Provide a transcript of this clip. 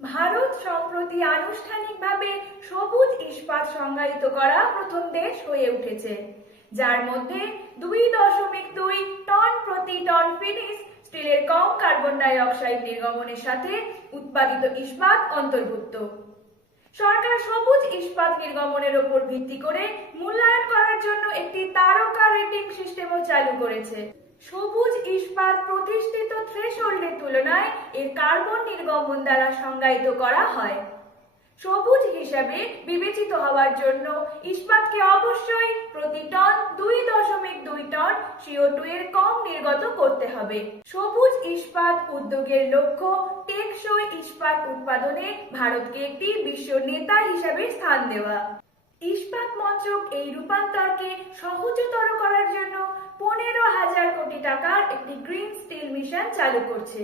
ভারত সম্প্রতি আনুষ্ঠানিকভাবে সবুজ ইস্পাত সংজ্ঞায়িত করা প্রথম দেশ হয়ে উঠেছে, যার মধ্যে দুই দশমিক দুই টন প্রতি টন ফিনিশ স্টিলের কম কার্বন ডাই অক্সাইড নির্গমনের সাথে উৎপাদিত ইস্পাত অন্তর্ভুক্ত। সরকার সবুজ ইস্পাত নির্গমনের ওপর ভিত্তি করে মূল্যায়ন করার জন্য একটি তারকা রেটিং সিস্টেমও চালু করেছে। সবুজ ইস্পাত তুলনায় এর কার্বন নির্গমন দ্বারা সংজ্ঞায়িত করা হয়। সবুজ হিসাবে বিবেচিত হওয়ার জন্য ইস্পাতকে অবশ্যই প্রতি টন দুই দশমিক দুই টন সিও টু এর কম নির্গত করতে হবে। সবুজ ইস্পাত উদ্যোগের লক্ষ্য টেকসই ইস্পাত উৎপাদনে ভারতকে একটি বিশ্ব নেতা হিসাবে স্থান দেওয়া। ইস্পাত মঞ্চক এই রূপান্তরকে সহজতর করার জন্য পনেরো হাজার কোটি টাকার একটি গ্রিন মিশন চালু করছে।